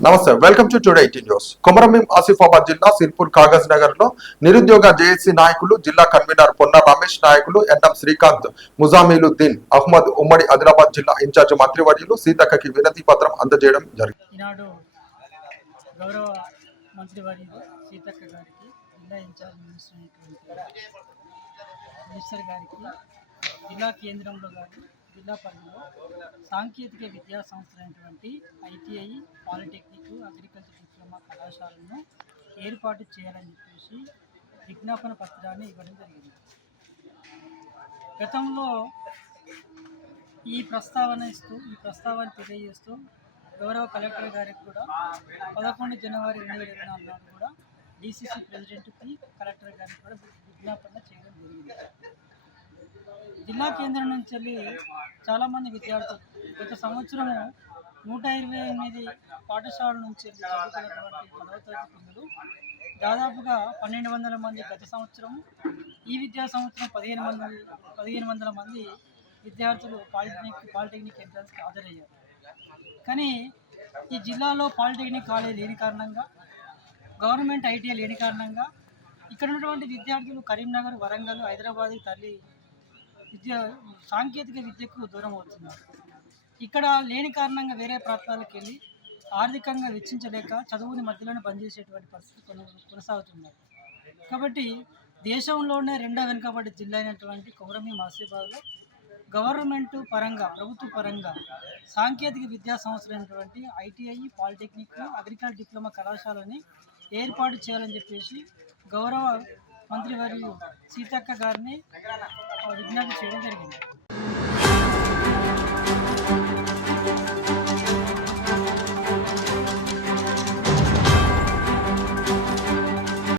నమస్తే welcome to today eighty news Komaram Bheem Asifabad జిల్లా సిర్పూర్ కాగజ్ నగర్లో నిరుద్యోగ జేఏసీ నాయకులు జిల్లా కన్వీనర్ పొన్న రమేష్ నాయకులు ఎన్ఎం శ్రీకాంత్ ముజామిలుద్దీన్ అహ్మద్ ఉమ్మడి ఆదిలాబాద్ జిల్లా ఇన్ఛార్జ్ మంత్రివర్యులు సీతక్కకి వినతి పత్రం అందజేయడం జరిగింది. గౌరవ సీతక్క గారికి జిల్లా ఇన్ఛార్జ్ మినిస్టర్ మినిస్టర్ గారికి జిల్లా కేంద్రంలో కానీ జిల్లా సాంకేతిక విద్యా సంస్థ అయినటువంటి ఐటీఐ పాలిటెక్నిక్ అగ్రికల్చర్ డిప్లొమా కళాశాలను ఏర్పాటు చేయాలని చెప్పేసి విజ్ఞాపన పత్రాన్ని ఇవ్వడం జరిగింది. గతంలో ఈ ప్రస్తావన ఇస్తూ ఈ ప్రస్తావన తెలియజేస్తూ గౌరవ కలెక్టర్ గారికి కూడా పదకొండు జనవరి రెండు వేల ఇరవై నాలుగు నాడు కూడా డీసీసీ ప్రెసిడెంట్కి కలెక్టర్ గారికి కూడా విజ్ఞాపన చేయడం జరిగింది. జిల్లా కేంద్రం నుంచి వెళ్ళి చాలామంది విద్యార్థులు గత సంవత్సరము నూట ఇరవై ఎనిమిది పాఠశాల నుంచి వెళ్ళి చదువుకున్నటువంటి పదవ తరగతి పిల్లలు దాదాపుగా పన్నెండు వందల మంది గత సంవత్సరం ఈ విద్యా సంవత్సరం పదిహేను మంది పదిహేను వందల మంది విద్యార్థులు పాలిటెక్నిక్ పాలిటెక్నిక్ ఎంట్రన్స్కి హాజరయ్యారు. కానీ ఈ జిల్లాలో పాలిటెక్నిక్ కాలేజ్ లేని కారణంగా గవర్నమెంట్ ఐటీఐ లేని కారణంగా ఇక్కడ ఉన్నటువంటి విద్యార్థులు కరీంనగర్ వరంగల్ హైదరాబాద్ తల్లి విద్య సాంకేతిక విద్యకు దూరం అవుతున్నారు. ఇక్కడ లేని కారణంగా వేరే ప్రాంతాలకు వెళ్ళి ఆర్థికంగా వెచ్చించలేక చదువుని మధ్యలోనే బంద్ చేసేటువంటి పరిస్థితి కొన- కొనసాగుతున్నాయి కాబట్టి దేశంలోనే రెండో వెనుకబడి జిల్లా అయినటువంటి కొమరమి మాసిబాద్లో గవర్నమెంట్ పరంగా ప్రభుత్వ పరంగా సాంకేతిక విద్యా సంస్థలైనటువంటి ఐటీఐ పాలిటెక్నిక్ అగ్రికల్చర్ డిప్లొమా కళాశాలని ఏర్పాటు చేయాలని చెప్పేసి గౌరవ మంత్రివర్యులు సీతక్క గారిని విజ్ఞప్తి చేయడం జరిగింది.